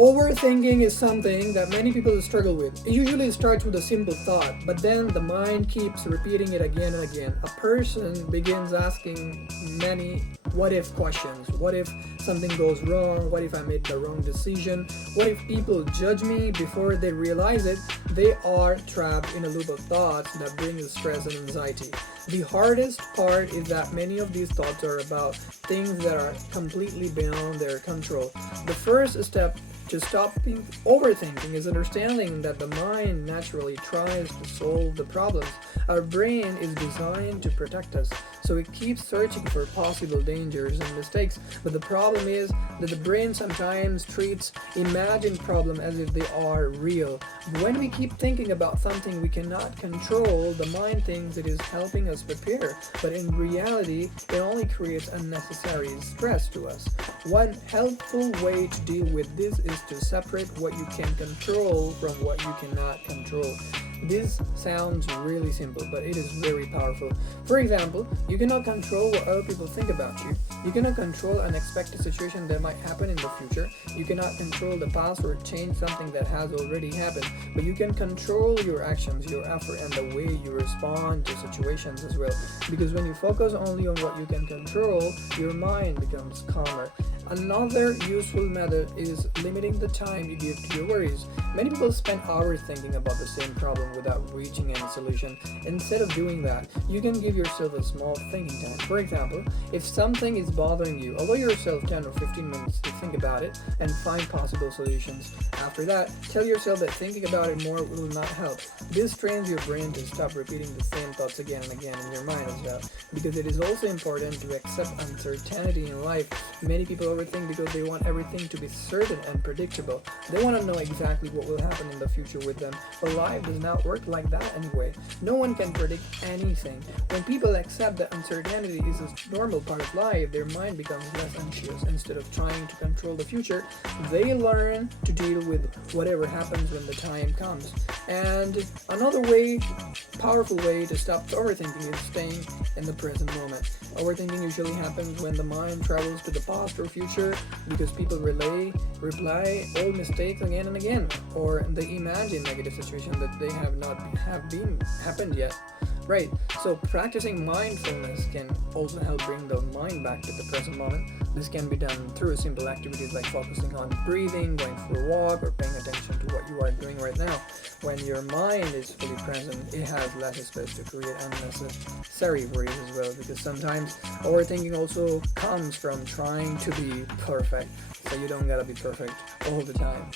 Overthinking is something that many people struggle with. It usually starts with a simple thought, but then the mind keeps repeating it again and again. A person begins asking many what if questions. What if something goes wrong? What if I made the wrong decision? What if people judge me? Before they realize it, they are trapped in a loop of thoughts that brings stress and anxiety. The hardest part is that many of these thoughts are about things that are completely beyond their control. The first step to stopping overthinking is understanding that the mind naturally tries to solve the problems. Our brain is designed to protect us, so it keeps searching for possible dangers and mistakes. But the problem is that the brain sometimes treats imagined problems as if they are real. When we keep thinking about something we cannot control, the mind thinks it is helping us prepare, but in reality, it only creates unnecessary stress to us. One helpful way to deal with this is to separate what you can control from what you cannot control. This sounds really simple, but it is very powerful. For example, you cannot control what other people think about you. You cannot control unexpected situation that might happen in the future. You cannot control the past or change something that has already happened, but you can control your actions, your effort, and the way you respond to situations as well. Because when you focus only on what you can control, your mind becomes calmer. Another useful method is limiting the time you give to your worries. Many people spend hours thinking about the same problem without reaching any solution. Instead of doing that, you can give yourself a small thinking time. For example, if something is bothering you, allow yourself 10 or 15 minutes to think about it and find possible solutions. After that, tell yourself that thinking about it more will not help. This trains your brain to stop repeating the same thoughts again and again in your mind as well. Because it is also important to accept uncertainty in life. Many people overthink because they want everything to be certain and predictable. They want to know exactly what will happen in the future with them, but life does not work like that anyway. No one can predict anything. When people accept that uncertainty is a normal part of life, their mind becomes less anxious. Instead of trying to control the future, they learn to deal with whatever happens when the time comes. And another powerful way to stop overthinking is staying in the present moment. Overthinking usually happens when the mind travels to the past or future because people replay old mistakes again and again, or they imagine negative situations that they have not happened yet. Right, so practicing mindfulness can also help bring the mind back to the present moment. This can be done through simple activities like focusing on breathing, going for a walk, or paying attention to what you are doing right now. When your mind is fully present, it has less space to create unnecessary worries as well, because sometimes overthinking also comes from trying to be perfect, so you don't gotta be perfect all the time.